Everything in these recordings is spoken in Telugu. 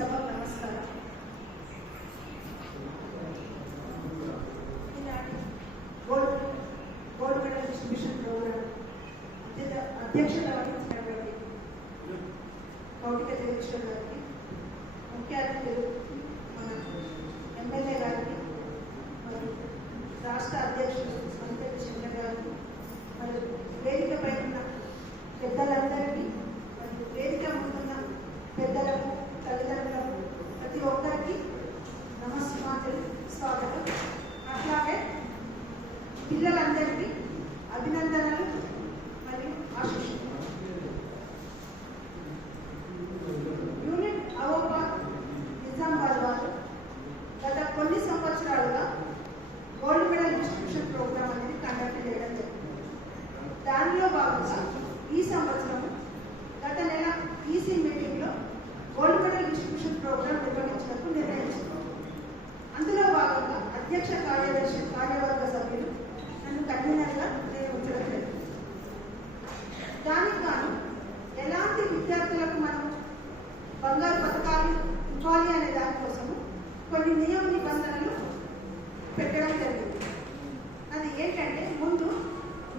సభకు నమస్కారం. ఈనాటి గోల్డ్ మెడల్ డిస్ట్రిబ్యూషన్ ప్రోగ్రాం అధ్యక్షత వహించినటువంటి కౌటిక జగదీశ్వర్ గారికి, ముఖ్య అతిథులు మన ఎమ్మెల్యే గారికి, మరియు రాష్ట్ర అధ్యక్షులు సంతేష్ శంకర్ గారికి, మరియు వేదికపై ఉన్న పెద్దలందరికీ, మరియు వేదిక ముందున్న పెద్దలకు, తల్లిదండ్రులకు, ప్రతి ఒక్కరికి నమస్కారం, స్వాగతం. అట్లాగే పిల్లలందరికీ అభినందనలు మరియు ఆశీస్సులు. యూనిట్ అవోపా నిజామాబాద్ వారు గత కొన్ని సంవత్సరాలుగా గోల్డ్ మెడల్ డిస్ట్రిబ్యూషన్ ప్రోగ్రామ్ అనేది కండక్ట్ చేయడం జరిగింది. దానిలో భాగంగా ఈ సంవత్సరం గత నెల ఈసీ మీటింగ్లో గోల్డ్ మెడల్ డిస్ట్రిబ్యూషన్ ప్రోగ్రామ్ నిర్వహించినట్టు నిర్ణయించారు. అందులో భాగంగా అధ్యక్ష కార్యవర్గ సభ్యులు నన్ను కన్వీనర్గా నియమించడం జరిగింది. దానికి గాను ఎలాంటి విద్యార్థులకు మనం బంగారు పథకాలు ఇవ్వాలి అనే దానికోసము కొన్ని నియమ నిబంధనలు పెట్టడం జరిగింది. అది ఏంటంటే, ముందు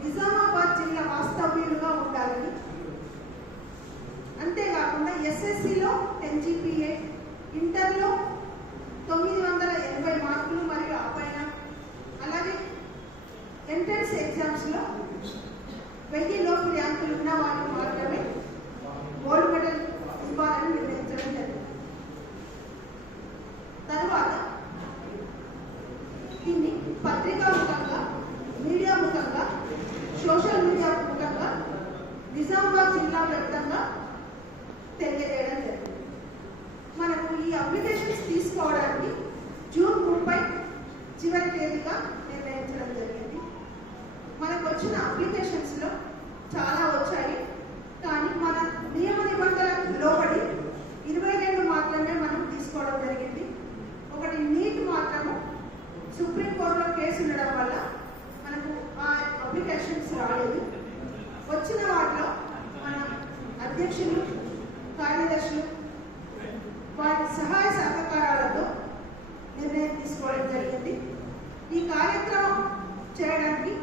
నిజామాబాద్ జిల్లా వాస్తవ్యులుగా ఉండాలని, అంతేకాకుండా ఎస్ఎస్సిలో 10 GPA, ఇంటర్లో 980 మార్కులు మరియు ఆ పైన, అలాగే ఎంట్రన్స్ ఎగ్జామ్స్లో 1000 లోపు ర్యాంకులు ఉన్న వారికి మాత్రమే గోల్డ్ మెడల్ ఇవ్వాలని నిర్ణయించడం జరిగింది. తరువాత దీన్ని పత్రికా ముఖంగా, మీడియా ముఖంగా, సోషల్ మీడియా ముఖంగా నిజామాబాద్ జిల్లా వ్యాప్తంగా తెలియజేయడం జరిగింది. మనకు ఈ అప్లికేషన్స్ తీసుకోవడానికి జూన్ 30 చివరి తేదీగా నిర్ణయించడం జరిగింది. మనకు వచ్చిన అప్లికేషన్స్లో చాలా వచ్చాయి, కానీ మన నియమ నిబంధనలకు లోబడి 22 మాత్రమే మనం తీసుకోవడం జరిగింది. ఒకటి నీట్ మాత్రము సుప్రీంకోర్టులో కేసు ఉండడం వల్ల మనకు ఆ అప్లికేషన్స్ రాలేదు. వచ్చిన వాటిలో మన అధ్యక్షులు, కార్యదర్శులు వారి సహాయ సహకారాలతో నిర్ణయం తీసుకోవడం జరిగింది. ఈ కార్యక్రమం చేయడానికి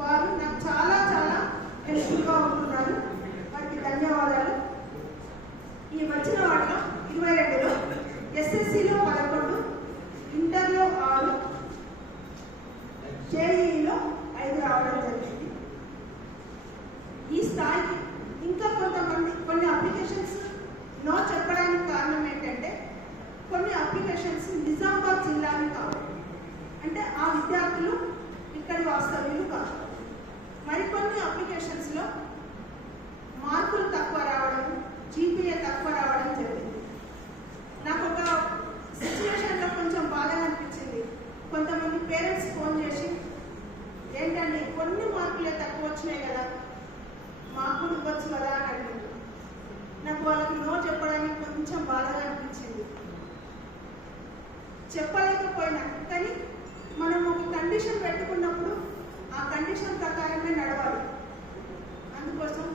వారు నాకు చాలా చాలా హెల్ప్ఫుల్గా ఉంటున్నారు. వారికి ధన్యవాదాలు. ఈ వచ్చిన వాటిలో 22లో ఎస్ఎస్సిలో 11, ఇంటర్లో 6, జేఈఈలో 5 రావడం జరిగింది. ఈ స్థాయికి ఇంకా కొన్ని అప్లికేషన్స్ నో చెప్పడానికి కారణం ఏంటంటే, కొన్ని అప్లికేషన్స్ నిజామాబాద్ జిల్లాని కావు, అంటే ఆ విద్యార్థులు ఇక్కడి వాస్తవ్యులు కాదు. మరికొన్ని అప్లికేషన్స్లో మార్కులు తక్కువ రావడం, జీపీఏ తక్కువ రావడం జరిగింది. నాకు ఒక సిచ్యువేషన్లో కొంచెం బాధగా అనిపించింది. కొంతమంది పేరెంట్స్ ఫోన్ చేసి, ఏంటండి కొన్ని మార్కులే తక్కువ వచ్చినాయి కదా, మాకు ఇవ్వచ్చు కదా అని అడిగింది. నాకు వాళ్ళకి నో చెప్పడానికి కొంచెం బాధగా అనిపించింది. చెప్పలేకపోయినా, కానీ మనం ఒక కండిషన్ పెట్టుకున్నప్పుడు ఆ కండిషన్ ప్రకారమే నడవాలి. అందుకోసం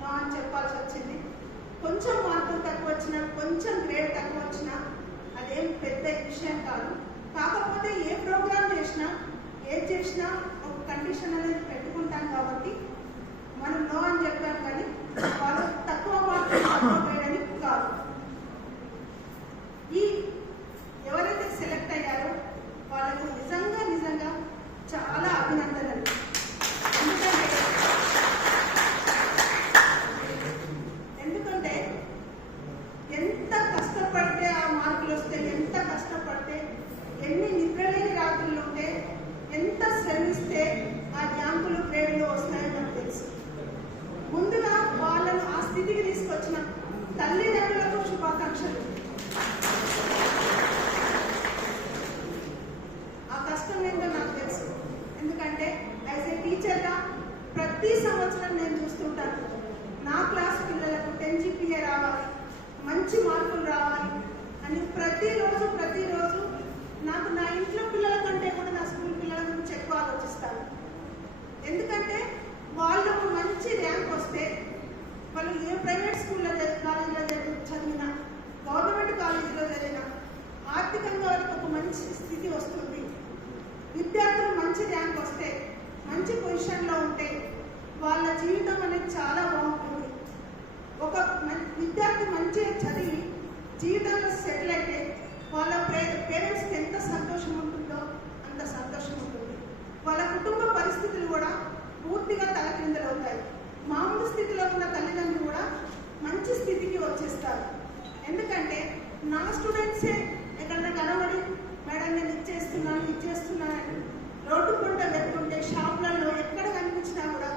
నో అని చెప్పాల్సి వచ్చింది. కొంచెం మార్కులు తక్కువ వచ్చినా, కొంచెం గ్రేడ్ తక్కువ వచ్చినా అదేం పెద్ద విషయం కాదు. కాకపోతే ఏ ప్రోగ్రామ్ చేసినా, ఏది చేసినా ఒక కండిషన్ అనేది పెట్టుకుంటాం కాబట్టి మనం నో అని చెప్పాం, కానీ వాళ్ళు తక్కువ మార్కులు వేయడానికి కాదు. ఈ ఎవరైతే సెలెక్ట్ అయ్యారో వాళ్ళకు నిజంగా చాలా అభినందనలు. ఎందుకంటే ఎంత కష్టపడితే ఆ మార్కులు వస్తే, ఎంత కష్టపడితే, ఎన్ని నిద్రలేని రాత్రులు ఉంటే, ఎంత శ్రమిస్తే ఆ ర్యాంకులు గ్రేడ్లు వస్తాయని నాకు తెలుసు. ముందుగా వాళ్ళను ఆ స్థితికి తీసుకొచ్చిన తల్లిదండ్రులకు శుభాకాంక్షలు. ఆ కష్టం ఏంటో నాకు తెలుసు. ఎందుకంటే యాజ్ ఏ టీచర్గా ప్రతి సంవత్సరం నేను చూస్తుంటాను, నా క్లాస్ పిల్లలకు 10 GPA రావాలి, మంచి మార్కులు రావాలి అని ప్రతిరోజు నాకు నా ఇంట్లో పిల్లల కంటే కూడా నా స్కూల్ పిల్లల గురించి ఎక్కువ ఆలోచిస్తాను. ఎందుకంటే వాళ్ళకు మంచి ర్యాంక్ వస్తే వాళ్ళు ఏ ప్రైవేట్ స్కూల్లో కాలేజీలో చదివినా జీవితంలో సెటిల్ అయితే వాళ్ళ పేరెంట్స్కి ఎంత సంతోషం ఉంటుందో అంత సంతోషం ఉంటుంది. వాళ్ళ కుటుంబ పరిస్థితులు కూడా పూర్తిగా తలక్రిందలవుతాయి. మామూలు స్థితిలో ఉన్న తల్లిదండ్రులు కూడా మంచి స్థితికి వచ్చేస్తారు. ఎందుకంటే నా స్టూడెంట్సే ఎక్కడన్నా కనబడి మేడం నేను ఇచ్చేస్తున్నాను రోడ్డు పూట వెళ్తుంటే షాపులలో ఎక్కడ కనిపించినా కూడా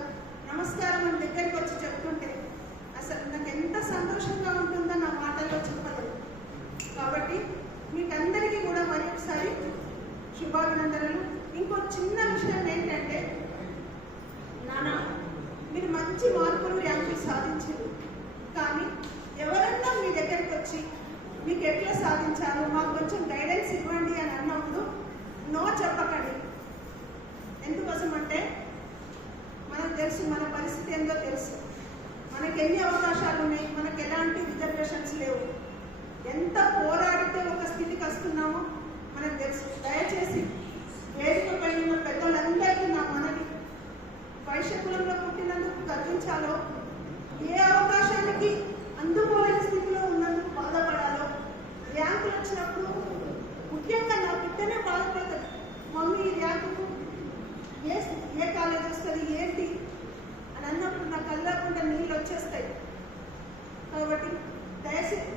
నమస్కారం అని దగ్గరికి వచ్చి చెప్తుంటే అసలు నాకు ఎంత సంతోషంగా ఉంటుందో నా మాటల్లో చెప్పలేదు. కాబట్టి మీకందరికీ కూడా మరి ఒకసారి శుభాభినందనలు. ఇంకో చిన్న విషయం ఏంటంటే నానా మీరు మంచి మార్కులు ర్యాంకులు సాధించారు, కానీ ఎవరన్నా మీ దగ్గరికి వచ్చి మీకు ఎట్లా సాధించాలో మాకు కొంచెం గైడెన్స్ ఇవ్వండి అని అన్నప్పుడు నో చెప్పకండి. ఎందుకోసం అంటే మనకు తెలుసు మన పరిస్థితి ఏందో తెలుసు, మనకి ఎన్ని అవకాశాలు ఉన్నాయి, మనకు ఎలాంటి రిజర్వేషన్స్ లేవు, ఎంత పోరాడితే ఒక స్థితికి వస్తున్నామో మనకు తెలుసు. దయచేసి వేదిక పైన ఉన్న పెద్దలందరికీ నా మనవి, వైశ్య కులంలో పుట్టినందుకు గర్వించాలో, ఏ అవకాశానికి అందుకోలేని స్థితిలో ఉన్నందుకు బాధపడాలో, ర్యాంకులు వచ్చినప్పుడు ముఖ్యంగా నా బిడ్డనే బాధపడుతుంది, మమ్మీ ఈ ర్యాంకుకు ఏ కాలేజ్ వస్తుంది ఏంటి అని అన్నప్పుడు నా కళ్ళకుండా నీళ్ళు వచ్చేస్తాయి. కాబట్టి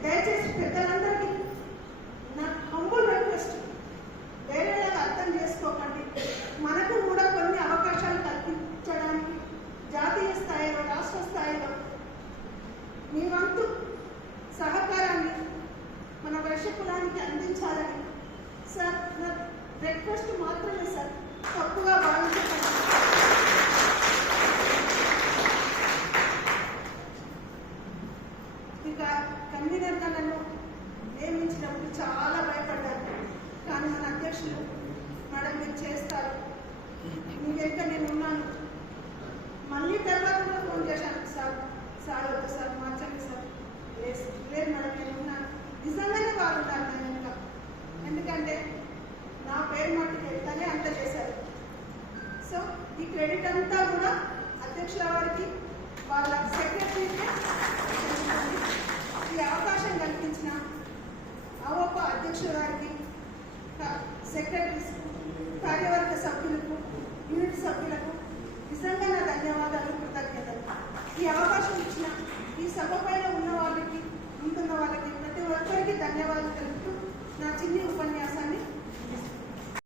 దయచేసి పెద్దలందరికీ నా హంబుల్ రిక్వెస్ట్, వేరేలాగా అర్థం చేసుకోకండి. మనకు కూడా కొన్ని అవకాశాలు కల్పించడానికి జాతీయ స్థాయిలో రాష్ట్ర స్థాయిలో మీ వంతు సహకారాన్ని మన వైశ్య కులానికి అందించాలని సార్ నా రిక్వెస్ట్ మాత్రమే సార్, తప్పుగా భావించకండి. ఇక కన్వీనర్గా నన్ను నియమించినప్పుడు చాలా భయపడ్డాను, కానీ మన అధ్యక్షులు మేడం మీరు చేస్తారు, మీ దగ్గర నేను ఉన్నాను. మళ్ళీ తర్వాత కూడా ఫోన్ చేశాను, సార్ వద్దు సార్ మార్చండి సార్, లేదు మేడం నేను ఉన్నాను. నిజంగానే బాగుంటాను నేను ఇంకా, ఎందుకంటే నా పేరు మట్టుకు వెళ్తానే అంత చేశారు. సో ఈ క్రెడిట్ అంతా కూడా అధ్యక్షుల వారికి వాళ్ళ సెక్రటరీకే ఈ అవకాశం కల్పించిన అవోప అధ్యక్షుల వారికి, సెక్రటరీస్, కార్యవర్గ సభ్యులకు, యూనిట్ సభ్యులకు నిజంగా నా ధన్యవాదాలు, కృతజ్ఞతలు. ఈ అవకాశం ఇచ్చిన ఈ సభ పైన ఉన్న వాళ్ళకి, ఉంటున్న వాళ్ళకి ప్రతి ఒక్కరికి ధన్యవాదాలు తెలుపుతూ నా చిన్ని